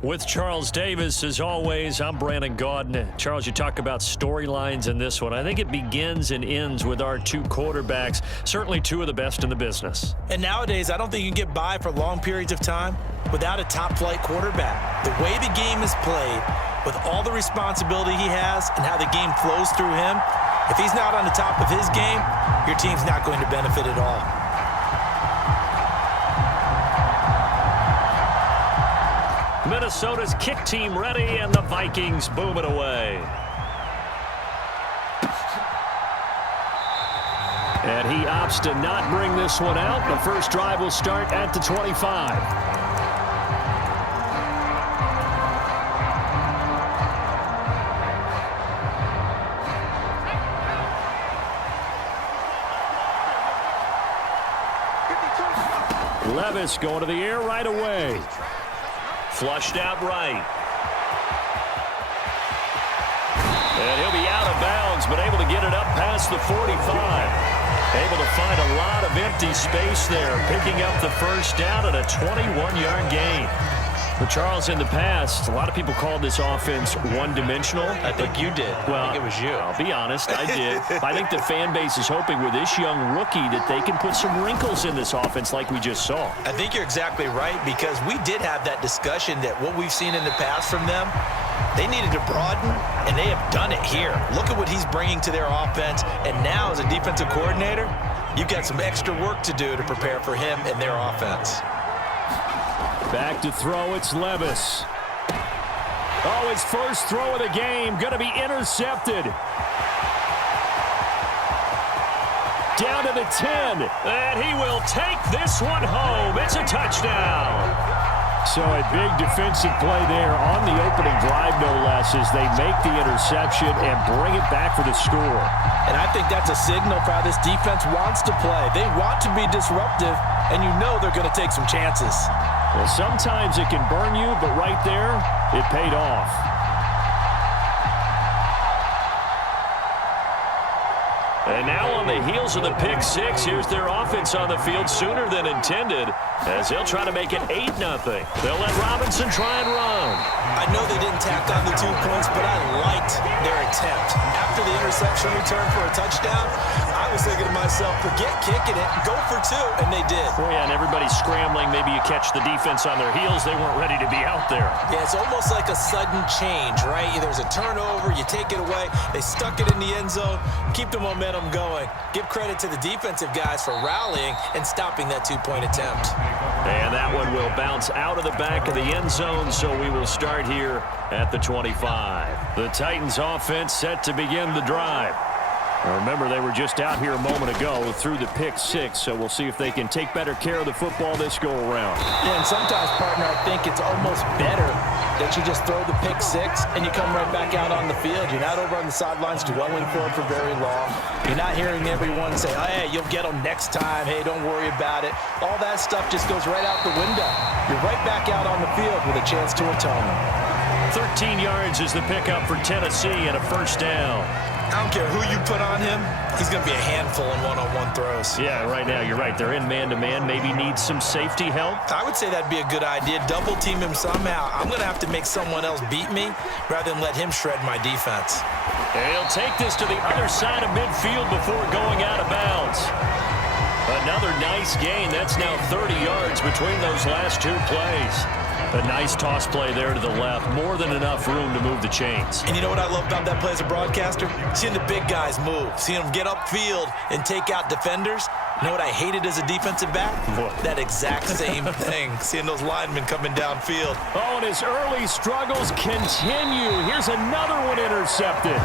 With Charles Davis, as always, I'm Brandon Gaudin. Charles, you talk about storylines in this one. I think it begins and ends with our two quarterbacks, certainly two of the best in the business. And nowadays, I don't think you can get by for long periods of time without a top-flight quarterback. The way the game is played, with all the responsibility he has and how the game flows through him, if he's not on the top of his game, your team's not going to benefit at all. Minnesota's kick team ready, and the Vikings boom it away. And he opts to not bring this one out. The first drive will start at the 25. Levis going to the air right away. Flushed out right. And he'll be out of bounds, but able to get it up past the 45. Able to find a lot of empty space there, picking up the first down at a 21-yard gain. But Charles, in the past, a lot of people called this offense one-dimensional. I think you did. Well, I think it was you. I'll be honest, I did. I think the fan base is hoping with this young rookie that they can put some wrinkles in this offense like we just saw. I think you're exactly right, because we did have that discussion that what we've seen in the past from them, they needed to broaden, and they have done it here. Look at what he's bringing to their offense, and now as a defensive coordinator, you've got some extra work to do to prepare for him and their offense. Back to throw, it's Levis. Oh, his first throw of the game, going to be intercepted. Down to the 10, and he will take this one home. It's a touchdown. So a big defensive play there on the opening drive, no less, as they make the interception and bring it back for the score. And I think that's a signal for how this defense wants to play. They want to be disruptive, and you know they're going to take some chances. Well, sometimes it can burn you, but right there, it paid off. And now on the heels of the pick six, here's their offense on the field sooner than intended, as they'll try to make it 8-0. They'll let Robinson try and run. I know they didn't tack on the 2 points, but I liked their attempt. After the interception return for a touchdown, I was thinking to myself, forget kicking it, go for 2, and they did. Oh, yeah, and everybody's scrambling. Maybe you catch the defense on their heels. They weren't ready to be out there. Yeah, it's almost like a sudden change, right? There's a turnover, you take it away, they stuck it in the end zone, keep the momentum going. Give credit to the defensive guys for rallying and stopping that 2-point attempt. And that one will bounce out of the back of the end zone, so we will start here at the 25. The Titans offense set to begin the drive. Now remember, they were just out here a moment ago through the pick six, so we'll see if they can take better care of the football this go-around. Yeah, and sometimes, partner, I think it's almost better that you just throw the pick six and you come right back out on the field. You're not over on the sidelines dwelling for it for very long. You're not hearing everyone say, oh, hey, you'll get them next time. Hey, don't worry about it. All that stuff just goes right out the window. You're right back out on the field with a chance to atone. 13 yards is the pickup for Tennessee and a first down. I don't care who you put on him, he's going to be a handful in one-on-one throws. Yeah, right now, you're right. They're in man-to-man. Maybe needs some safety help. I would say that'd be a good idea. Double team him somehow. I'm going to have to make someone else beat me rather than let him shred my defense. And he'll take this to the other side of midfield before going out of bounds. Another nice gain. That's now 30 yards between those last 2 plays. A nice toss play there to the left. More than enough room to move the chains. And you know what I love about that play as a broadcaster? Seeing the big guys move. Seeing them get upfield and take out defenders. You know what I hated as a defensive back? What? That exact same thing. Seeing those linemen coming downfield. Oh, and his early struggles continue. Here's another one intercepted.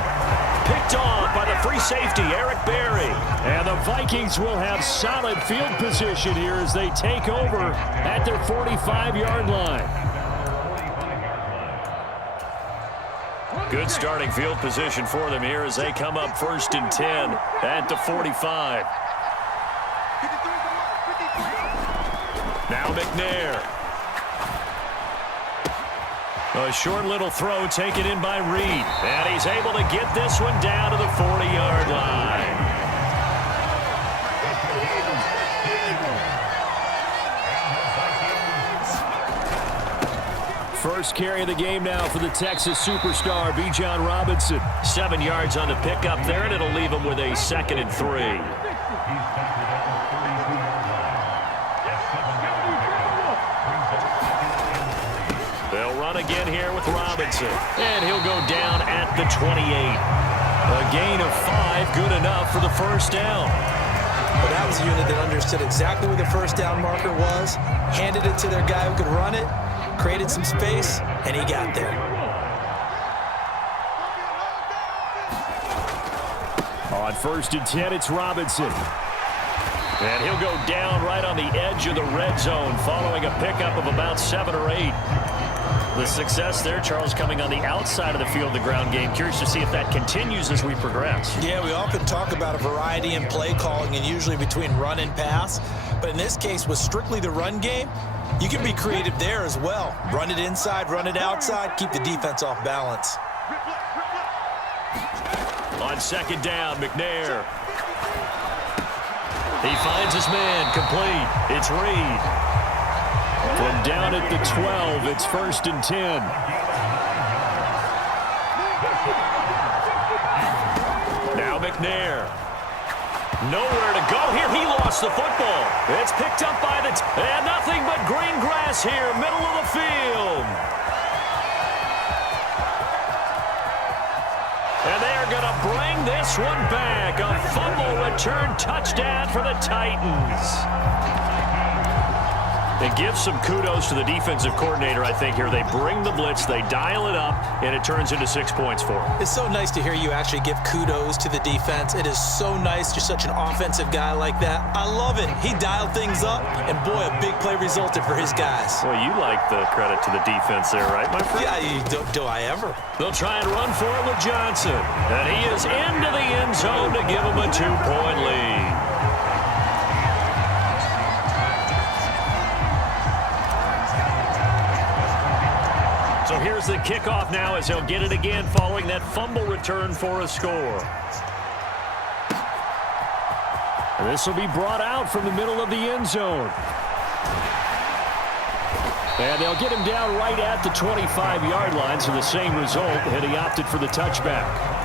Picked off by the free safety, Eric Berry. And the Vikings will have solid field position here as they take over at their 45-yard line. Good starting field position for them here as they come up 1st and 10 at the 45. Now McNair. A short little throw taken in by Reed. And he's able to get this one down to the 40-yard line. First carry of the game now for the Texas superstar, Bijan Robinson. 7 yards on the pickup there, and it'll leave him with a 2nd and 3. They'll run again here with Robinson, and he'll go down at the 28. A gain of 5, good enough for the first down. Well, that was a unit that understood exactly where the first down marker was, handed it to their guy who could run it, created some space, and he got there. On 1st and 10, it's Robinson. And he'll go down right on the edge of the red zone following a pickup of about 7 or 8. The success there, Charles, coming on the outside of the field, the ground game. Curious to see if that continues as we progress. Yeah, we often talk about a variety in play calling and usually between run and pass. But in this case, with strictly the run game, you can be creative there as well. Run it inside, run it outside, keep the defense off balance. On 2nd down, McNair. He finds his man, complete. It's Reed. From down at the 12, it's 1st and 10. Now McNair. Nowhere to go here. He lost the football. It's picked up by the and nothing but green grass here, middle of the field. And they're going to bring this one back. A fumble return touchdown for the Titans. It gives some kudos to the defensive coordinator, I think, here. They bring the blitz, they dial it up, and it turns into 6 points for them. It's so nice to hear you actually give kudos to the defense. It is so nice. You're such an offensive guy like that. I love it. He dialed things up, and boy, a big play resulted for his guys. Well, you like the credit to the defense there, right, my friend? Yeah, do I ever? They'll try and run for it with Johnson. And he is into the end zone to give him a 2-point lead. So here's the kickoff now as he'll get it again following that fumble return for a score. And this will be brought out from the middle of the end zone. And they'll get him down right at the 25-yard line, so the same result, and he opted for the touchback.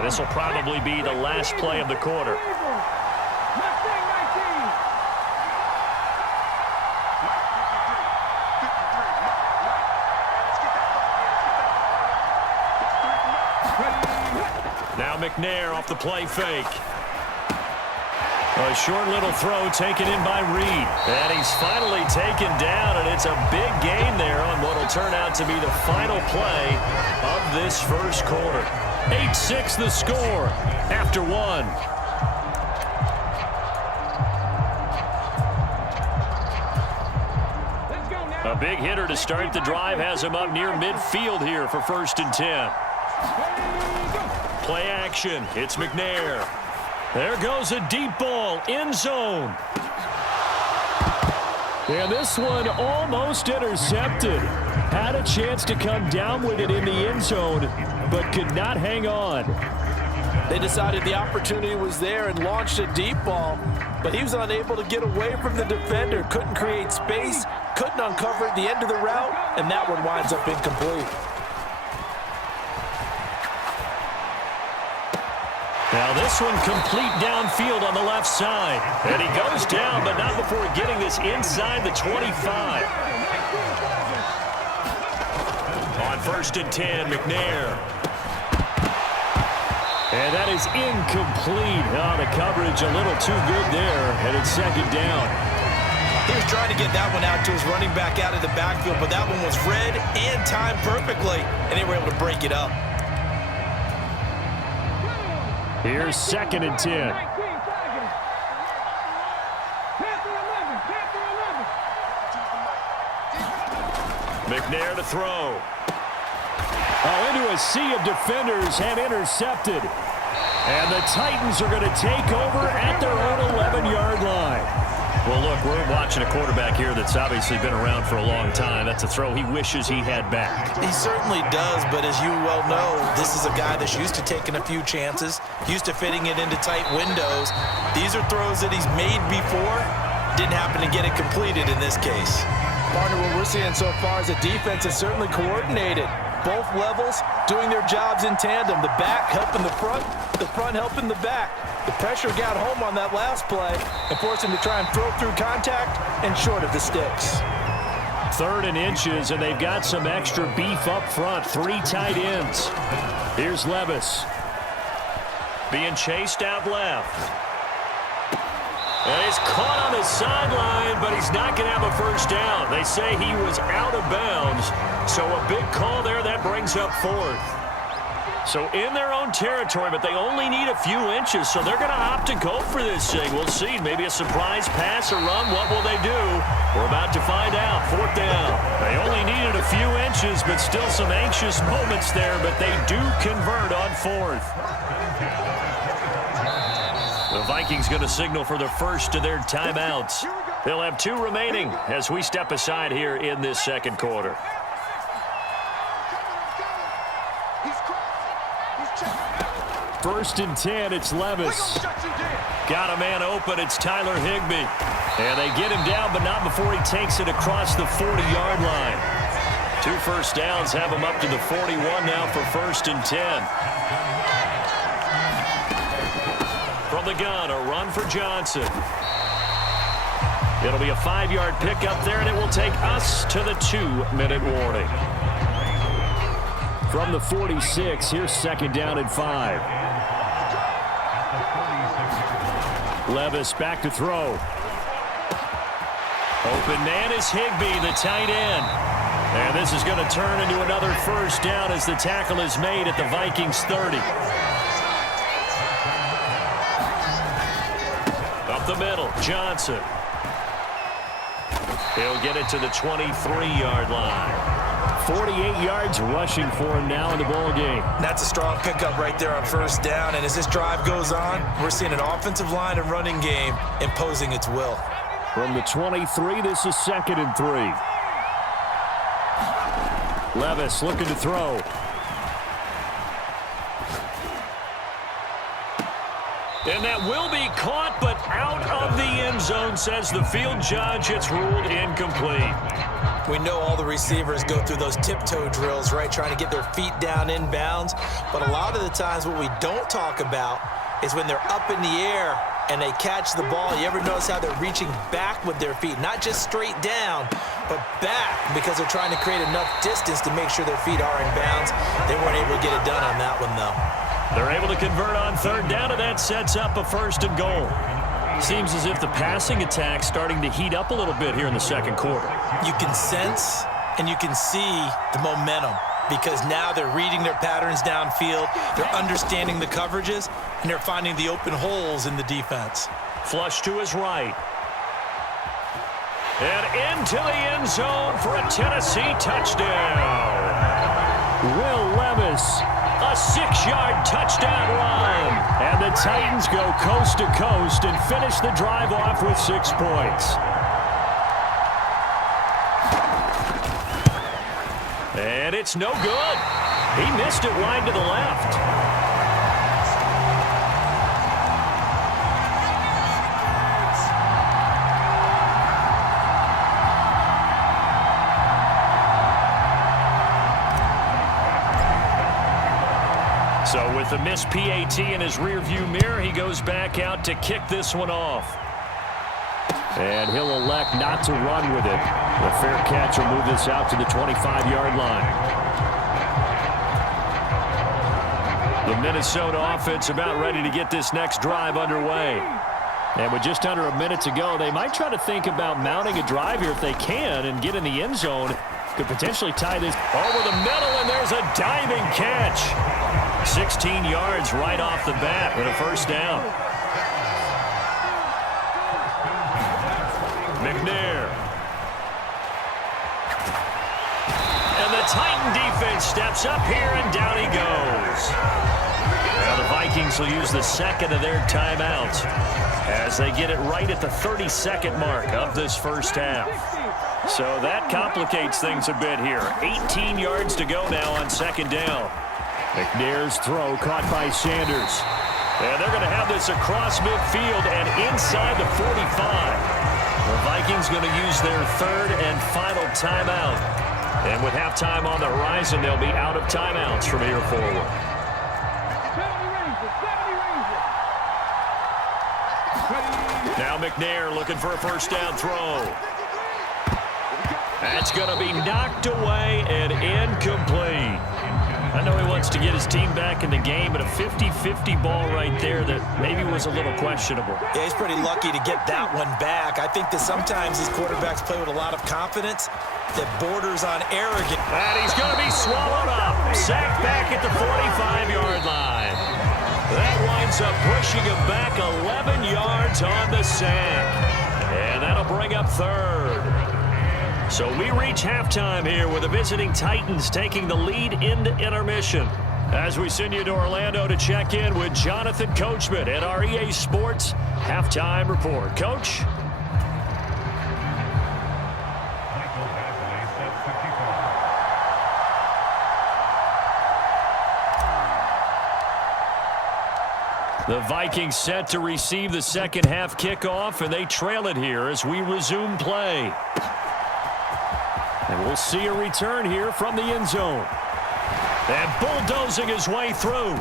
This will probably be the last play of the quarter. Now McNair off the play fake. A short little throw taken in by Reed. And he's finally taken down, and it's a big gain there on what will turn out to be the final play of this first quarter. 8-6 the score after 1. A big hitter to start the drive has him up near midfield here for 1st and 10. Play action. It's McNair. There goes a deep ball, end zone. And this one almost intercepted. Had a chance to come down with it in the end zone, but could not hang on. They decided the opportunity was there and launched a deep ball, but he was unable to get away from the defender, couldn't create space, couldn't uncover at the end of the route, and that one winds up incomplete. Now this one complete downfield on the left side. And he goes down, but not before getting this inside the 25. On 1st and 10, McNair. And that is incomplete. Oh, the coverage a little too good there, and it's 2nd down. He was trying to get that one out to his running back out of the backfield, but that one was read and timed perfectly, and they were able to break it up. Here's 2nd and 10. McNair to throw. Oh, into a sea of defenders and intercepted. And the Titans are going to take over at their own 11-yard line. Well, look, Look, we're watching a quarterback here that's obviously been around for a long time. That's a throw he wishes he had back. He certainly does, but as you well know, this is a guy that's used to taking a few chances, used to fitting it into tight windows. These are throws that he's made before. Didn't happen to get it completed in this case. Partner, what we're seeing so far is the defense is certainly coordinated. Both levels doing their jobs in tandem. The back helping the front helping the back. The pressure got home on that last play and forced him to try and throw through contact and short of the sticks. 3rd and inches, and they've got some extra beef up front. 3 tight ends. Here's Levis. Being chased out left. And he's caught on the sideline, but he's not going to have a first down. They say he was out of bounds, so a big call there. That brings up 4th. So in their own territory, but they only need a few inches, so they're going to opt to go for this thing. We'll see. Maybe a surprise pass or run. What will they do? We're about to find out. 4th down. They only needed a few inches, but still some anxious moments there, but they do convert on 4th. The Vikings going to signal for the first of their timeouts. They'll have 2 remaining as we step aside here in this second quarter. First and 10, it's Levis. Got a man open, it's Tyler Higbee. And they get him down, but not before he takes it across the 40-yard line. 2 first downs have him up to the 41 now for 1st and 10. From the gun, a run for Johnson. It'll be a 5-yard pickup there, and it will take us to the 2-minute warning. From the 46, here's 2nd down and 5. Levis back to throw. Open man is Higbee, the tight end. And this is going to turn into another first down as the tackle is made at the Vikings 30. Up the middle, Johnson. He'll get it to the 23-yard line. 48 yards rushing for him now in the ball game. That's a strong pickup right there on 1st down. And as this drive goes on, we're seeing an offensive line and running game imposing its will. From the 23, this is 2nd and 3. Levis looking to throw. And that will be caught, but out of the end zone, says the field judge. It's ruled incomplete. We know all the receivers go through those tiptoe drills, right, trying to get their feet down inbounds. But a lot of the times what we don't talk about is when they're up in the air and they catch the ball. You ever notice how they're reaching back with their feet? Not just straight down, but back, because they're trying to create enough distance to make sure their feet are in bounds. They weren't able to get it done on that one, though. They're able to convert on 3rd down, and that sets up a 1st and goal. Seems as if the passing attack's starting to heat up a little bit here in the second quarter. You can sense and you can see the momentum, because now they're reading their patterns downfield, they're understanding the coverages, and they're finding the open holes in the defense. Flush to his right. And into the end zone for a Tennessee touchdown. Will Levis, a 6-yard touchdown run. And the Titans go coast to coast and finish the drive off with 6 points. And it's no good. He missed it wide to the left. So with the missed PAT in his rearview mirror, he goes back out to kick this one off. And he'll elect not to run with it. The fair catch will move this out to the 25-yard line. The Minnesota offense about ready to get this next drive underway. And with just under a minute to go, they might try to think about mounting a drive here if they can and get in the end zone. Could potentially tie this over the middle, and there's a diving catch. 16 yards right off the bat with a first down. McNair. And the Titan defense steps up here, and down he goes. Now the Vikings will use the second of their timeouts as they get it right at the 30-second mark of this first half. So that complicates things a bit here. 18 yards to go now on second down. McNair's throw caught by Sanders. And they're going to have this across midfield and inside the 45. The Vikings going to use their third and final timeout. And with halftime on the horizon, they'll be out of timeouts from here forward. Now McNair looking for a first down throw. That's going to be knocked away and incomplete. I know he wants to get his team back in the game, but a 50-50 ball right there that maybe was a little questionable. Yeah, he's pretty lucky to get that one back. I think that sometimes these quarterbacks play with a lot of confidence that borders on arrogance. And he's going to be swallowed up. Sacked back at the 45-yard line. That winds up pushing him back 11 yards on the sack. And that'll bring up third. So we reach halftime here with the visiting Titans taking the lead into intermission. As we send you to Orlando to check in with Jonathan Coachman at our EA Sports Halftime Report. Coach? The Vikings set to receive the second half kickoff, and they trail it here as we resume play. And we'll see a return here from the end zone. And bulldozing his way through.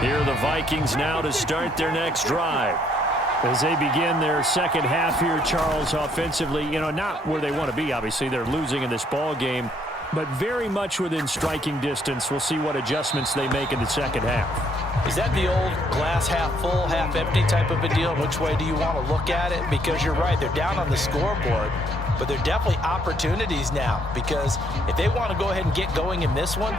Here are the Vikings now to start their next drive. As they begin their second half here, Charles, offensively, not where they want to be, obviously. They're losing in this ball game, but very much within striking distance. We'll see what adjustments they make in the second half. Is that the old glass half full, half empty type of a deal? Which way do you want to look at it? Because you're right, they're down on the scoreboard, but they're definitely opportunities now, because if they want to go ahead and get going in this one,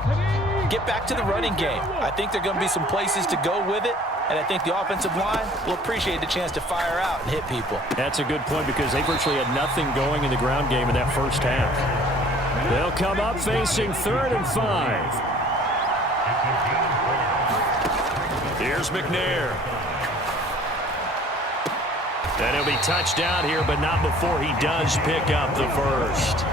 get back to the running game. I think there are going to be some places to go with it, and I think the offensive line will appreciate the chance to fire out and hit people. That's a good point, because they virtually had nothing going in the ground game in that first half. They'll come up facing 3rd and 5. Here's McNair. And he'll be touched down here, but not before he does pick up the first.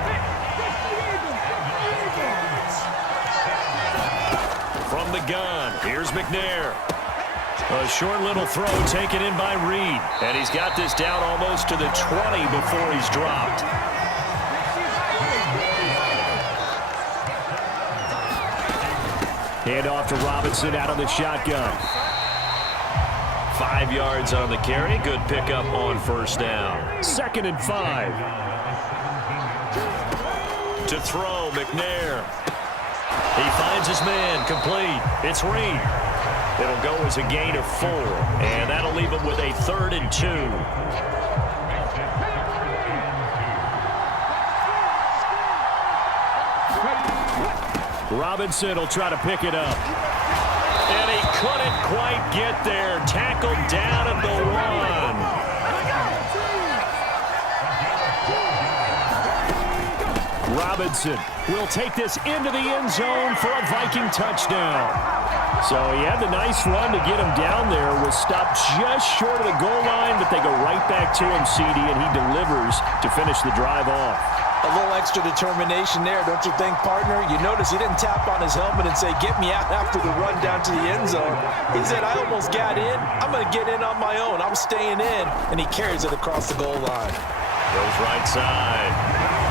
From the gun, here's McNair. A short little throw taken in by Reed. And he's got this down almost to the 20 before he's dropped. Hand off to Robinson out of the shotgun. 5 yards on the carry. Good pickup on first down. 2nd and 5. To throw, McNair. He finds his man, complete. It's Reed. It'll go as a gain of 4, and that'll leave him with a 3rd and 2. Robinson will try to pick it up. And he couldn't quite get there. Tackled down at the 1. Robinson will take this into the end zone for a Viking touchdown. So he had the nice run to get him down there. Was stopped just short of the goal line, but they go right back to him, CD, and he delivers to finish the drive off. A little extra determination there, don't you think, partner? You notice he didn't tap on his helmet and say, get me out after the run down to the end zone. He said, I almost got in. I'm going to get in on my own. I'm staying in. And he carries it across the goal line. Goes right side.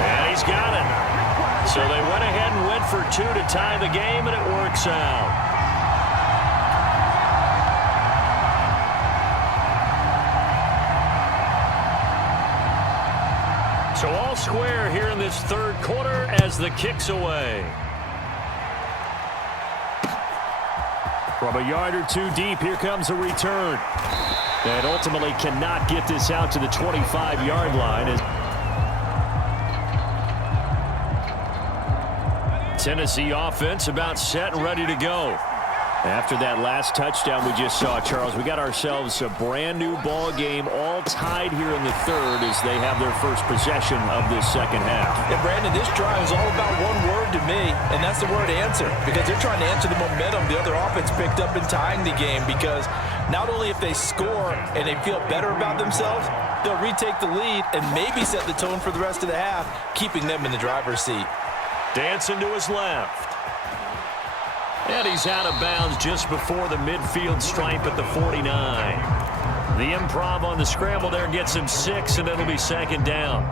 And he's got it. So they went ahead and went for 2 to tie the game, and it works out. So all square here in this third quarter as the kick's away. From a yard or 2 deep, here comes a return. And ultimately cannot get this out to the 25-yard line. Tennessee offense about set and ready to go. After that last touchdown we just saw, Charles, we got ourselves a brand new ball game, all tied here in the third as they have their first possession of this second half. And Brandon, this drive is all about one word to me, and that's the word answer, because they're trying to answer the momentum the other offense picked up in tying the game, because not only if they score and they feel better about themselves, they'll retake the lead and maybe set the tone for the rest of the half, keeping them in the driver's seat. Dancing to his left. And he's out of bounds just before the midfield stripe at the 49. The improv on the scramble there gets him 6, and it'll be second down.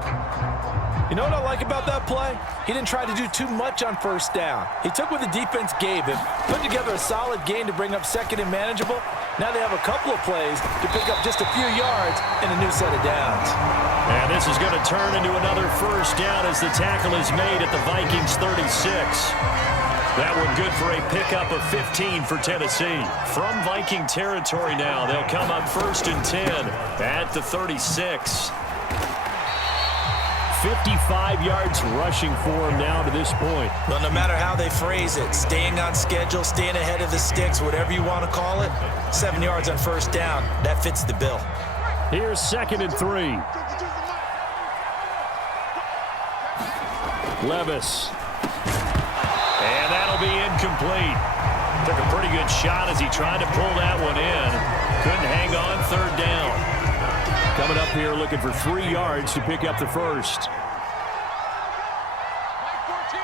You know what I like about that play? He didn't try to do too much on first down. He took what the defense gave him, put together a solid gain to bring up second and manageable. Now they have a couple of plays to pick up just a few yards and a new set of downs. And this is going to turn into another first down as the tackle is made at the Vikings 36. That one good for a pickup of 15 for Tennessee. From Viking territory now, they'll come up 1st and 10 at the 36. 55 yards rushing for him now to this point. Well, no matter how they phrase it, staying on schedule, staying ahead of the sticks, whatever you want to call it, 7 yards on first down, that fits the bill. Here's 2nd and 3. Levis. And that'll be incomplete. Took a pretty good shot as he tried to pull that one in. Couldn't hang on, 3rd down. Coming up here looking for 3 yards to pick up the first. Mike 14.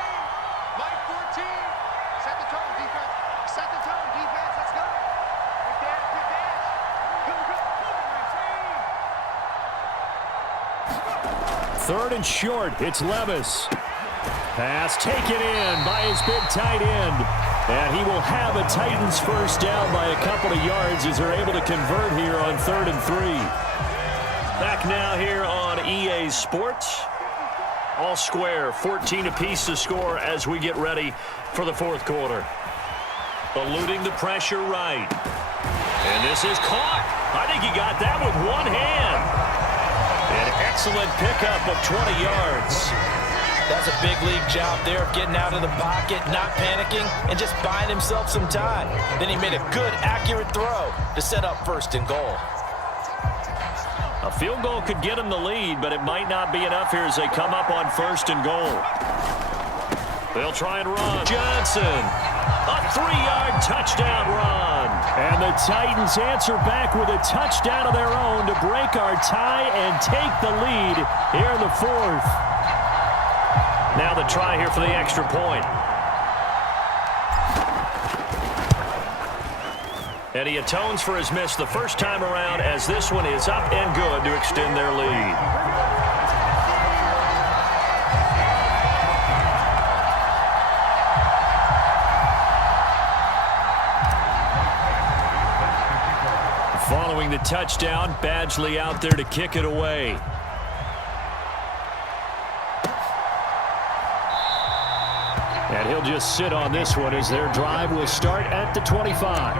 Set the tone, defense. Set the tone, defense. Let's go. Good dance. 3rd and short. It's Levis. Pass taken in by his big tight end. And he will have a Titans first down by a couple of yards as they're able to convert here on 3rd and 3. Back now here on EA Sports. All square, 14 apiece to score as we get ready for the 4th quarter. Eluding the pressure right. And this is caught. I think he got that with one hand. An excellent pickup of 20 yards. That's a big league job there of getting out of the pocket, not panicking, and just buying himself some time. Then he made a good, accurate throw to set up 1st and goal. A field goal could get him the lead, but it might not be enough here as they come up on 1st and goal. They'll try and run. Johnson, a 3-yard touchdown run. And the Titans answer back with a touchdown of their own to break our tie and take the lead here in the 4th. Now the try here for the extra point. And he atones for his miss the first time around as this one is up and good to extend their lead. Following the touchdown, Badgley out there to kick it away. And he'll just sit on this one as their drive will start at the 25.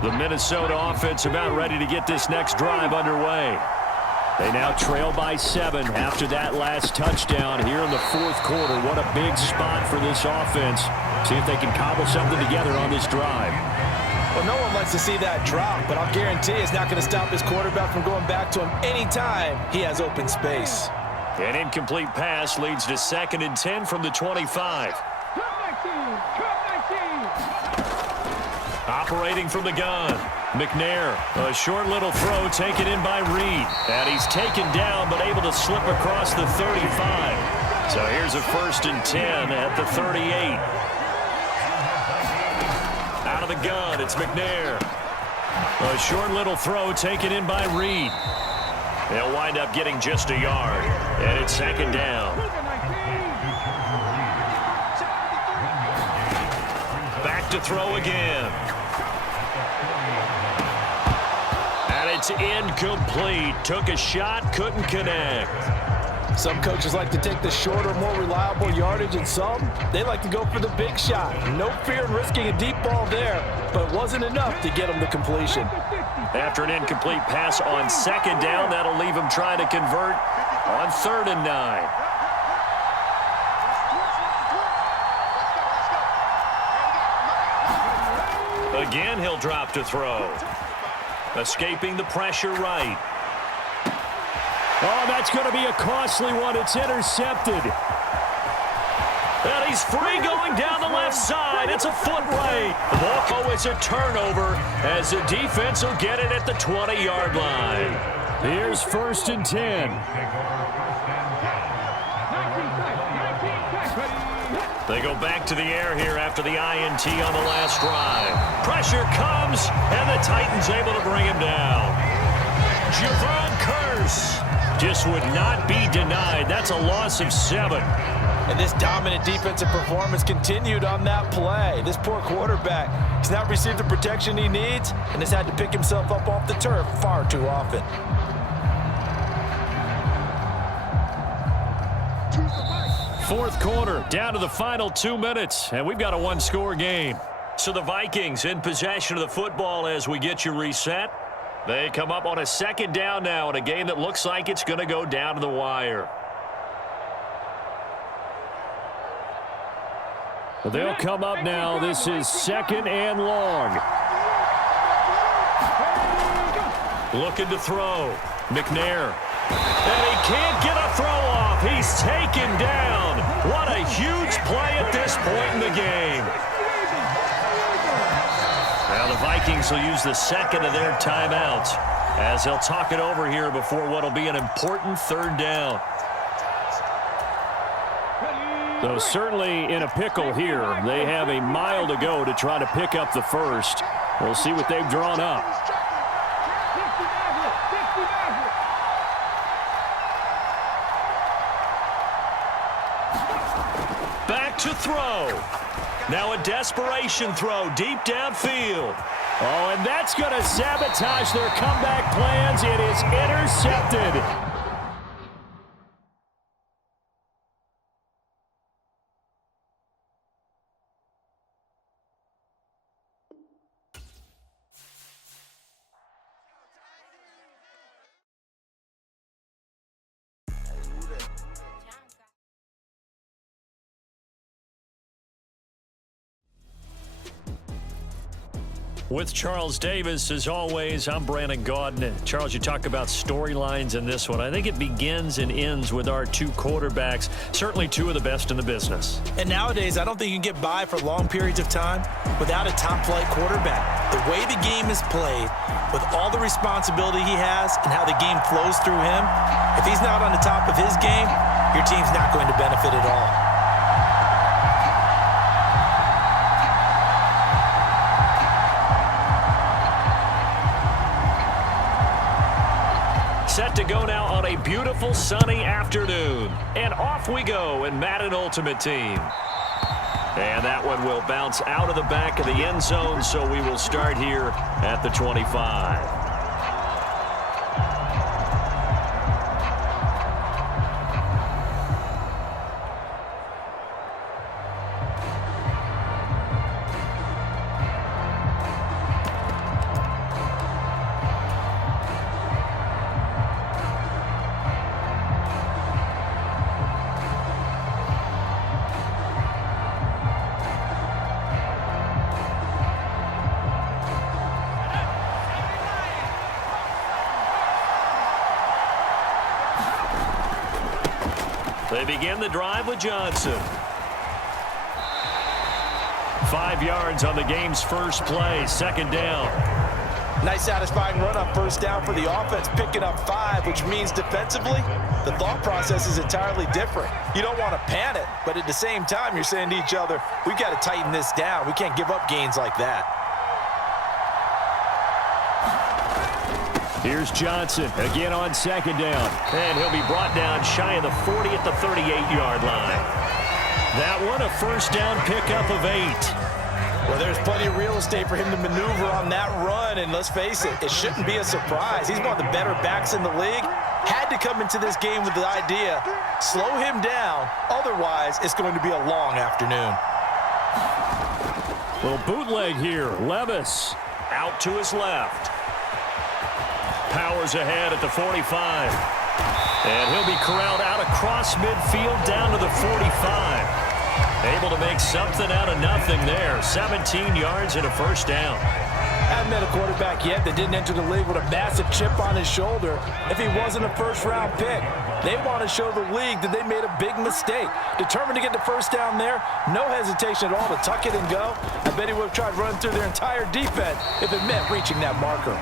The Minnesota offense about ready to get this next drive underway. They now trail by 7 after that last touchdown here in the 4th quarter. What a big spot for this offense. See if they can cobble something together on this drive. Well, no one likes to see that drop, but I'll guarantee it's not going to stop his quarterback from going back to him anytime he has open space. An incomplete pass leads to 2nd and 10 from the 25. Operating from the gun, McNair, a short little throw taken in by Reed. And he's taken down but able to slip across the 35. So here's a 1st and 10 at the 38. Out of the gun, it's McNair. A short little throw taken in by Reed. They'll wind up getting just a yard. And it's 2nd down. Back to throw again. And it's incomplete. Took a shot, couldn't connect. Some coaches like to take the shorter, more reliable yardage, and some, they like to go for the big shot. No fear in risking a deep ball there, but it wasn't enough to get him the completion. After an incomplete pass on second down, that'll leave him trying to convert on 3rd and 9. Again, he'll drop to throw. Escaping the pressure right. Oh, that's going to be a costly one. It's intercepted. And he's free going down the left side. It's a foot right. Oh, it's a turnover as the defense will get it at the 20-yard line. Here's 1st and 10. They go back to the air here after the INT on the last drive. Pressure comes, and the Titans able to bring him down. Javon Curse just would not be denied. That's a loss of 7. And this dominant defensive performance continued on that play. This poor quarterback has not received the protection he needs and has had to pick himself up off the turf far too often. Fourth quarter, down to the final 2 minutes, and we've got a one-score game. So the Vikings in possession of the football as we get you reset. They come up on a 2nd down now in a game that looks like it's going to go down to the wire. They'll come up now. This is 2nd and long. Looking to throw. McNair. And he can't get a throw off. He's taken down. What a huge play at this point in the game. Now the Vikings will use the 2nd of their timeouts as they'll talk it over here before what will be an important 3rd down. So certainly in a pickle here. They have a mile to go to try to pick up the first. We'll see what they've drawn up. Back to throw. Now a desperation throw deep downfield. Oh, and that's going to sabotage their comeback plans. It is intercepted. With Charles Davis, as always, I'm Brandon Gaudin. Charles, you talk about storylines in this one. I think it begins and ends with our 2 quarterbacks, certainly 2 of the best in the business. And nowadays, I don't think you can get by for long periods of time without a top-flight quarterback. The way the game is played, with all the responsibility he has and how the game flows through him, if he's not on the top of his game, your team's not going to benefit at all. Set to go now on a beautiful sunny afternoon. And off we go in Madden Ultimate Team. And that one will bounce out of the back of the end zone, so we will start here at the 25. They begin the drive with Johnson. 5 yards on the game's first play, 2nd down. Nice satisfying run on 1st down for the offense, picking up 5, which means defensively, the thought process is entirely different. You don't want to panic, but at the same time, you're saying to each other, we've got to tighten this down. We can't give up gains like that. Here's Johnson again on 2nd down. And he'll be brought down shy of the 40 at the 38-yard line. That one a 1st down pickup of 8. Well, there's plenty of real estate for him to maneuver on that run, and let's face it, it shouldn't be a surprise. He's one of the better backs in the league. had to come into this game with the idea, slow him down, otherwise it's going to be a long afternoon. Little bootleg here. Levis out to his left. Powers ahead at the 45. And he'll be corralled out across midfield down to the 45. Able to make something out of nothing there. 17 yards and a first down. Haven't met a quarterback yet that didn't enter the league with a massive chip on his shoulder if he wasn't a first-round pick. They want to show the league that they made a big mistake. Determined to get the first down there, no hesitation at all to tuck it and go. I bet he would have tried running through their entire defense if it meant reaching that marker.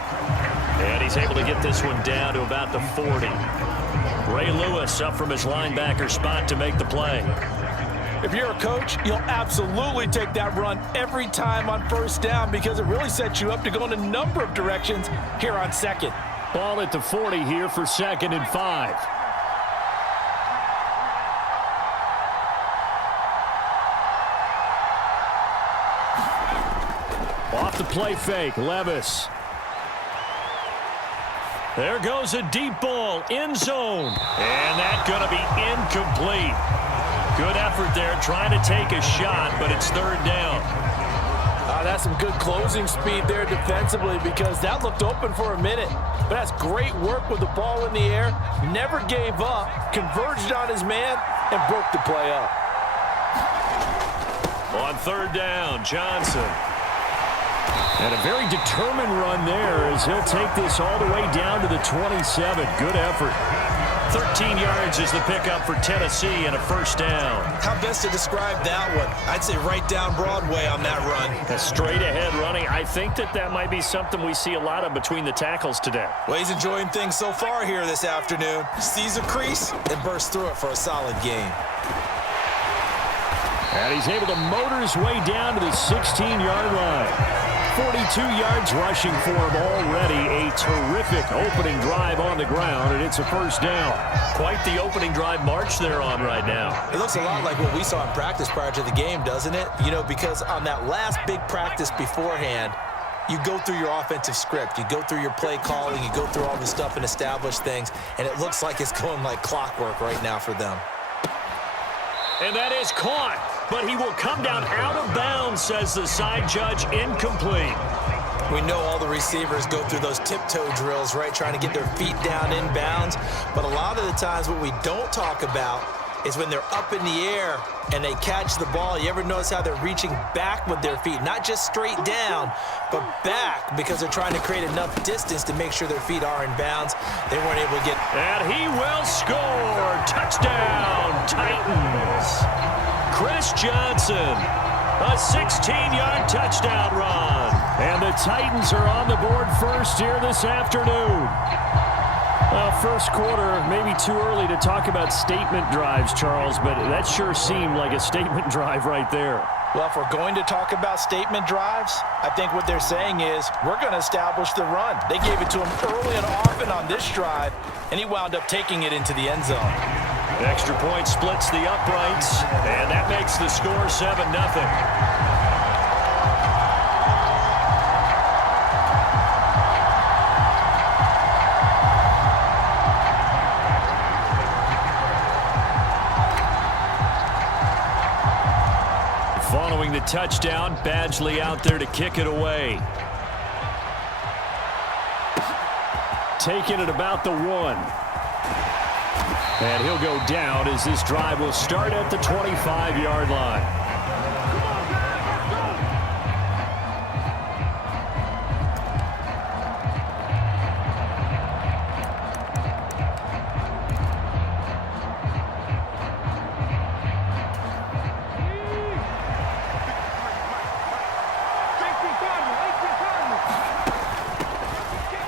And he's able to get this one down to about the 40. Ray Lewis up from his linebacker spot to make the play. If you're a coach, you'll absolutely take that run every time on first down because it really sets you up to go in a number of directions here on second. Ball at the 40 here for 2nd and 5. Off the play fake, Levis. There goes a deep ball, end zone. And that's going to be incomplete. Good effort there, trying to take a shot, but it's 3rd down. That's some good closing speed there defensively because that looked open for a minute. But that's great work with the ball in the air. Never gave up, converged on his man, and broke the play up. On 3rd down, Johnson. And a very determined run there as he'll take this all the way down to the 27. Good effort. 13 yards is the pickup for Tennessee and a first down. How best to describe that one? I'd say right down Broadway on that run. A straight ahead running. I think that might be something we see a lot of between the tackles today. Well, he's enjoying things so far here this afternoon. Sees a crease and bursts through it for a solid gain. And he's able to motor his way down to the 16-yard line. 42 yards rushing for him already. A terrific opening drive on the ground, and it's a first down. Quite the opening drive march they're on right now. It looks a lot like what we saw in practice prior to the game, doesn't it? You know, because on that last big practice beforehand, you go through your offensive script. You go through your play calling. You go through all the stuff and establish things, and it looks like it's going like clockwork right now for them. And that is caught, but he will come down out of bounds, says the side judge. Incomplete. We know all the receivers go through those tiptoe drills, right, trying to get their feet down in bounds. But a lot of the times what we don't talk about is when they're up in the air and they catch the ball. You ever notice how they're reaching back with their feet? Not just straight down, but back because they're trying to create enough distance to make sure their feet are in bounds. They weren't able to get... And he will score. Touchdown, Titans. Chris Johnson, a 16-yard touchdown run. And the Titans are on the board first here this afternoon. First quarter, maybe too early to talk about statement drives, Charles, but that sure seemed like a statement drive right there. Well, if we're going to talk about statement drives, I think what they're saying is we're going to establish the run. They gave it to him early and often on this drive, and he wound up taking it into the end zone. Extra point splits the uprights, and that makes the score 7-0. Following the touchdown, Badgley out there to kick it away. Taking it about the 1. And he'll go down as this drive will start at the 25-yard line.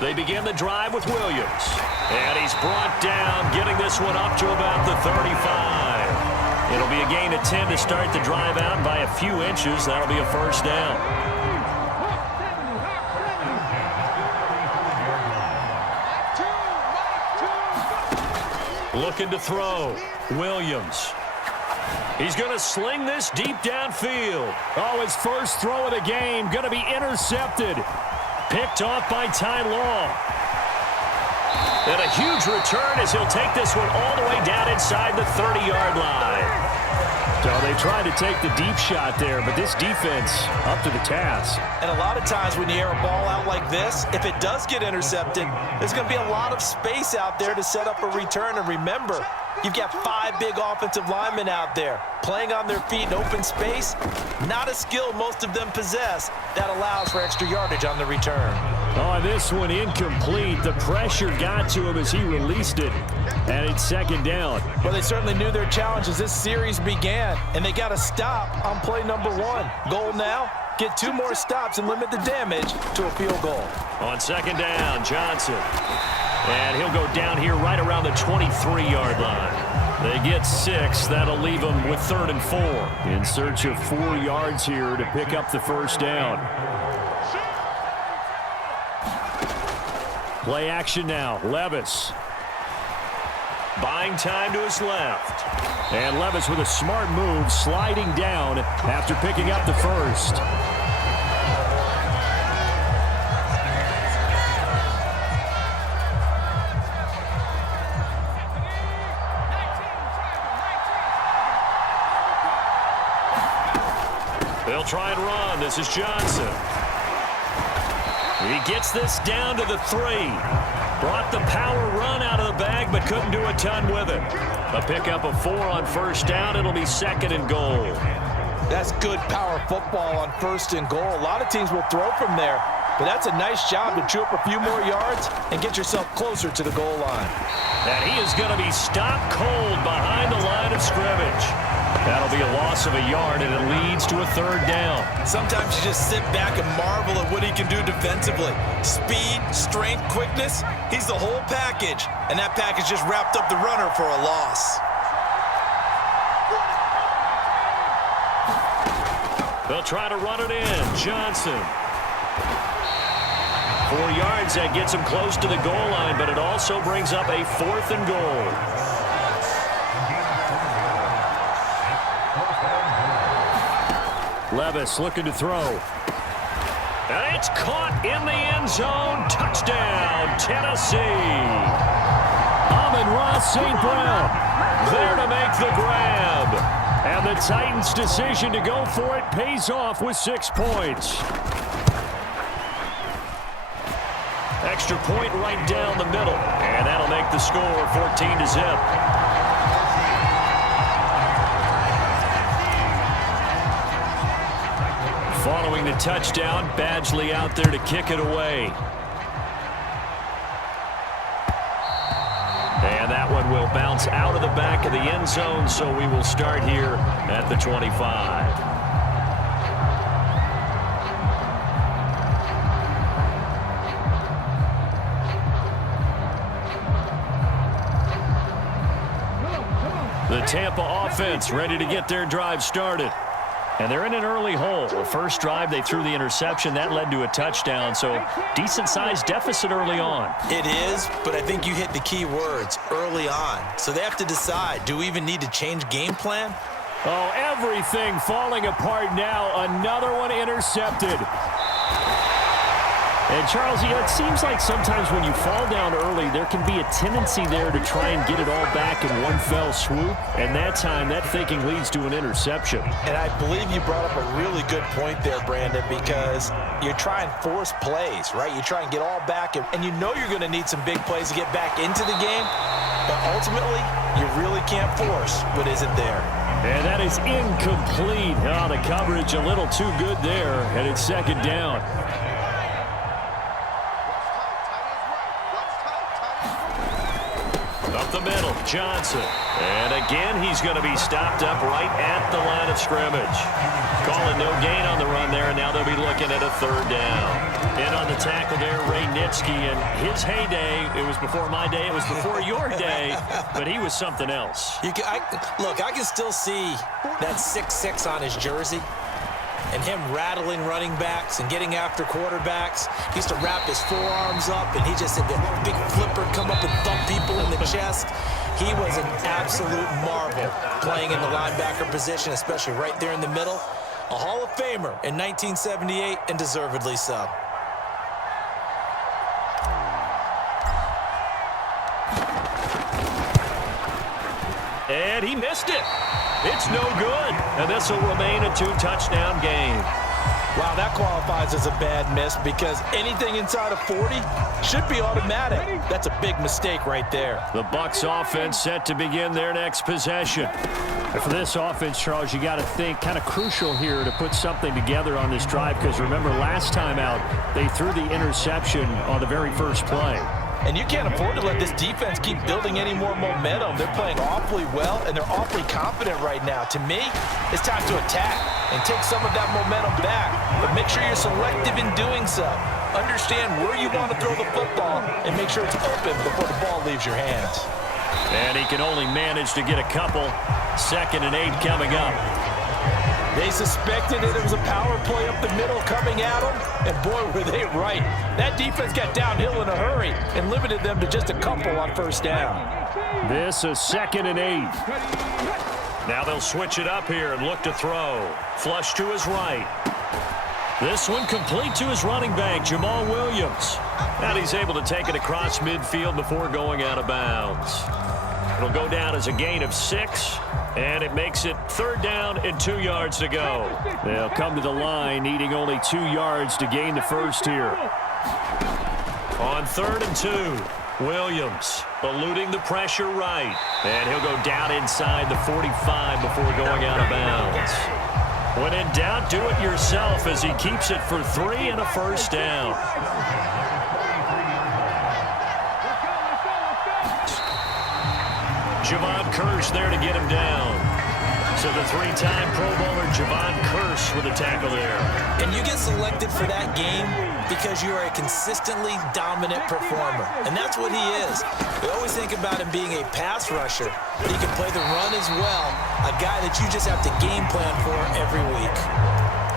They begin the drive with Williams. And he's brought down, getting this one up to about the 35. It'll be a gain of 10 to start the drive out by a few inches. That'll be a first down. Looking to throw. Williams. He's going to sling this deep downfield. Oh, his first throw of the game going to be intercepted. Picked off by Ty Law. And a huge return as he'll take this one all the way down inside the 30-yard line. So they tried to take the deep shot there, but this defense up to the task. And a lot of times when you air a ball out like this, if it does get intercepted, there's going to be a lot of space out there to set up a return. And remember, you've got 5 big offensive linemen out there playing on their feet in open space. Not a skill most of them possess that allows for extra yardage on the return. Oh, this one incomplete. The pressure got to him as he released it, and it's second down. Well, they certainly knew their challenge as this series began, and they got to stop on play number 1. Goal now, get 2 more stops and limit the damage to a field goal. On second down, Johnson. And he'll go down here right around the 23-yard line. They get 6. That'll leave them with 3rd and 4. In search of 4 yards here to pick up the first down. Play action now. Levis. Buying time to his left. And Levis with a smart move, sliding down after picking up the first. They'll try and run. This is Johnson. He gets this down to the 3. Brought the power run out of the bag, but couldn't do a ton with it. A pickup of 4 on first down. It'll be 2nd and goal. That's good power football on 1st and goal. A lot of teams will throw from there, but that's a nice job to chew up a few more yards and get yourself closer to the goal line. And he is going to be stopped cold behind the line of scrimmage. That'll be a loss of a yard, and it leads to a 3rd down. Sometimes you just sit back and marvel at what he can do defensively. Speed, strength, quickness, he's the whole package. And that package just wrapped up the runner for a loss. They'll try to run it in. Johnson. 4 yards, that gets him close to the goal line, but it also brings up a 4th and goal. Levis looking to throw. And it's caught in the end zone. Touchdown, Tennessee. Amon-Ra St. Brown there to make the grab. And the Titans' decision to go for it pays off with 6 points. Extra point right down the middle. And that'll make the score 14-0. Following the touchdown, Badgley out there to kick it away. And that one will bounce out of the back of the end zone, so we will start here at the 25. The Tampa offense ready to get their drive started. And they're in an early hole. The first drive, they threw the interception. That led to a touchdown, so decent-sized deficit early on. It is, but I think you hit the key words, early on. So they have to decide, do we even need to change game plan? Oh, everything falling apart now. Another one intercepted. And, Charles, it seems like sometimes when you fall down early, there can be a tendency there to try and get it all back in one fell swoop. And that time, that thinking leads to an interception. And I believe you brought up a really good point there, Brandon, because you try and force plays, right? You try and get all back, and you know you're going to need some big plays to get back into the game. But ultimately, you really can't force what isn't there. And that is incomplete. Oh, the coverage a little too good there, and it's 2nd down. Up the middle, Johnson. And again, he's going to be stopped up right at the line of scrimmage. Calling no gain on the run there, and now they'll be looking at a 3rd down. In on the tackle there, Ray Nitschke. And his heyday, it was before my day, it was before your day, but he was something else. Look, I can still see that 6'6" on his jersey. And him rattling running backs and getting after quarterbacks. He used to wrap his forearms up, and he just had the big flipper come up and thump people in the chest. He was an absolute marvel playing in the linebacker position, especially right there in the middle. A Hall of Famer in 1978, and deservedly so. And he missed it. It's no good. And this will remain a 2-touchdown game. Wow, that qualifies as a bad miss because anything inside of 40 should be automatic. That's a big mistake right there. The Bucs offense set to begin their next possession. And for this offense, Charles, you got to think kind of crucial here to put something together on this drive because remember last time out they threw the interception on the very first play. And you can't afford to let this defense keep building any more momentum. They're playing awfully well, and they're awfully confident right now. To me, it's time to attack and take some of that momentum back. But make sure you're selective in doing so. Understand where you want to throw the football and make sure it's open before the ball leaves your hands. And he can only manage to get a couple. 2nd and 8 coming up. They suspected that it was a power play up the middle coming at them, and boy, were they right. That defense got downhill in a hurry and limited them to just a couple on first down. This is 2nd and 8. Now they'll switch it up here and look to throw. Flush to his right. This one complete to his running back, Jamal Williams. And he's able to take it across midfield before going out of bounds. It'll go down as a gain of 6, and it makes it 3rd down and 2 yards to go. They'll come to the line needing only 2 yards to gain the first here. On 3rd and 2, Williams eluding the pressure right. And he'll go down inside the 45 before going out of bounds. When in doubt, do it yourself as he keeps it for 3 and a first down. Javon Curse there to get him down. So the 3-time Pro Bowler Javon Curse with a tackle there. And you get selected for that game because you are a consistently dominant performer. And that's what he is. We always think about him being a pass rusher, but he can play the run as well. A guy that you just have to game plan for every week.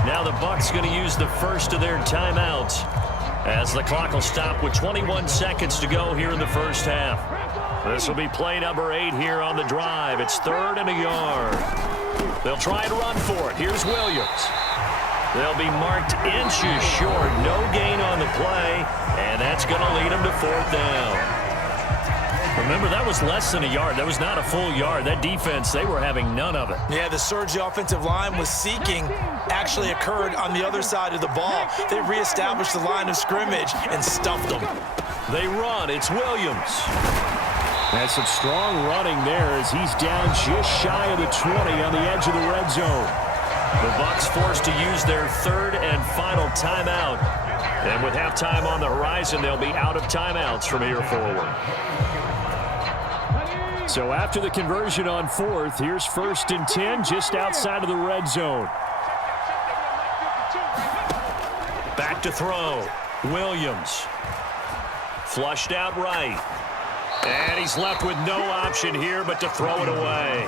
Now the Bucs going to use the first of their timeouts as the clock will stop with 21 seconds to go here in the first half. This will be play number 8 here on the drive. It's 3rd and a yard. They'll try and run for it. Here's Williams. They'll be marked inches short. No gain on the play, and that's going to lead them to 4th down. Remember, that was less than a yard. That was not a full yard. That defense, they were having none of it. Yeah, the surge the offensive line was seeking actually occurred on the other side of the ball. They reestablished the line of scrimmage and stuffed them. They run. It's Williams. That's some strong running there as he's down just shy of the 20 on the edge of the red zone. The Bucs forced to use their 3rd and final timeout. And with halftime on the horizon, they'll be out of timeouts from here forward. So after the conversion on 4th, here's 1st and 10 just outside of the red zone. Back to throw. Williams. Flushed out right. And he's left with no option here but to throw it away.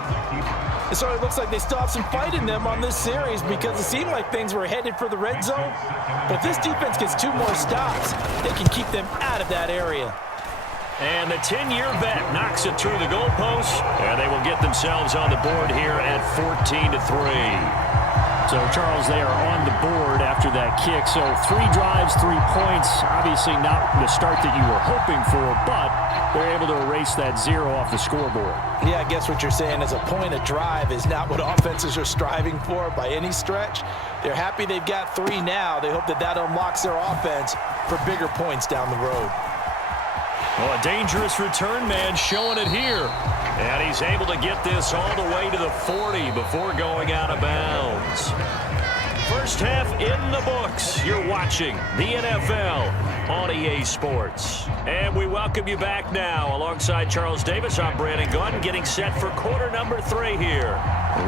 And so it looks like they still have some fight in them on this series because it seemed like things were headed for the red zone. But if this defense gets 2 more stops, they can keep them out of that area. And the 10-year vet knocks it through the goalpost, and they will get themselves on the board here at 14-3. So, Charles, they are on the board after that kick. So 3 drives, 3 points. Obviously not the start that you were hoping for, but they're able to erase that 0 off the scoreboard. Yeah, I guess what you're saying is a point a drive is not what offenses are striving for by any stretch. They're happy they've got 3 now. They hope that that unlocks their offense for bigger points down the road. Well, a dangerous return man showing it here. And he's able to get this all the way to the 40 before going out of bounds. First half in the books. You're watching the NFL on EA Sports. And we welcome you back now. Alongside Charles Davis, I'm Brandon Gunn, getting set for quarter number 3 here.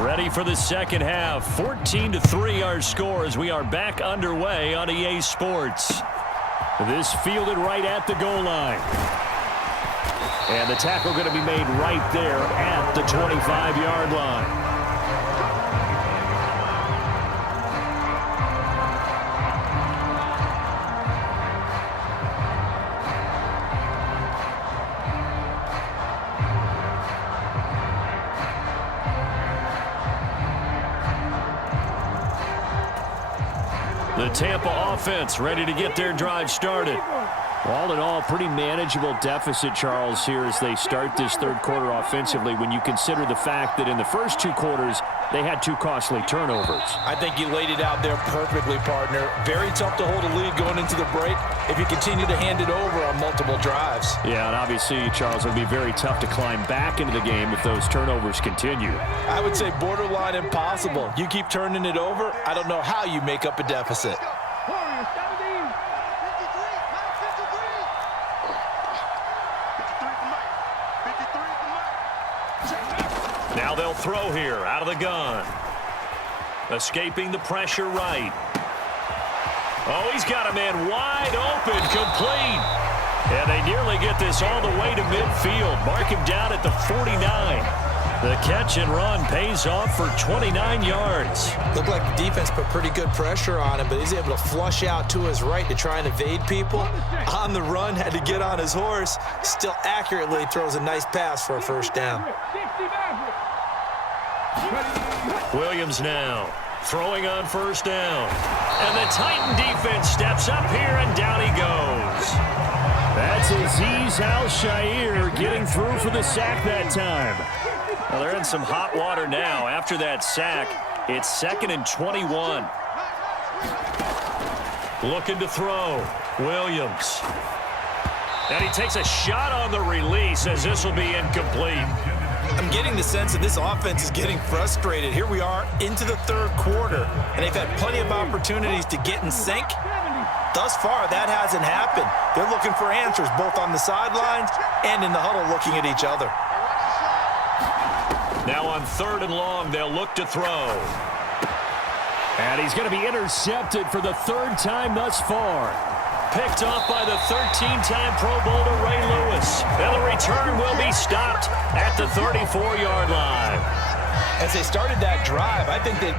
Ready for the second half. 14-3 our score as we are back underway on EA Sports. This fielded right at the goal line. And the tackle going to be made right there at the 25-yard line. The Tampa offense ready to get their drive started. All in all, pretty manageable deficit, Charles, here as they start this third quarter offensively when you consider the fact that in the first two quarters, they had two costly turnovers. I think you laid it out there perfectly, partner. Very tough to hold a lead going into the break if you continue to hand it over on multiple drives. Yeah, and obviously, Charles, it would be very tough to climb back into the game if those turnovers continue. I would say borderline impossible. You keep turning it over, I don't know how you make up a deficit. Warriors, 17. 53, Mike, 53. 53 for Mike. 53 for Mike. Now they'll throw here out of the gun. Escaping the pressure right. Oh, he's got a man wide open, complete. And they nearly get this all the way to midfield. Mark him down at the 49. The catch and run pays off for 29 yards. Looked like the defense put pretty good pressure on him, but he's able to flush out to his right to try and evade people. On the run, had to get on his horse. Still accurately throws a nice pass for a first down. Williams now throwing on first down. And the Titan defense steps up here, and down he goes. That's Azeez Al-Shaair getting through for the sack that time. Well, they're in some hot water now. After that sack, it's 2nd and 21. Looking to throw. Williams. And he takes a shot on the release as this will be incomplete. I'm getting the sense that this offense is getting frustrated. Here we are into the third quarter, and they've had plenty of opportunities to get in sync. Thus far, that hasn't happened. They're looking for answers both on the sidelines and in the huddle looking at each other. Now on 3rd and long, they'll look to throw. And he's going to be intercepted for the third time thus far. Picked off by the 13-time Pro Bowler Ray Lewis. And the return will be stopped at the 34-yard line. As they started that drive, I think that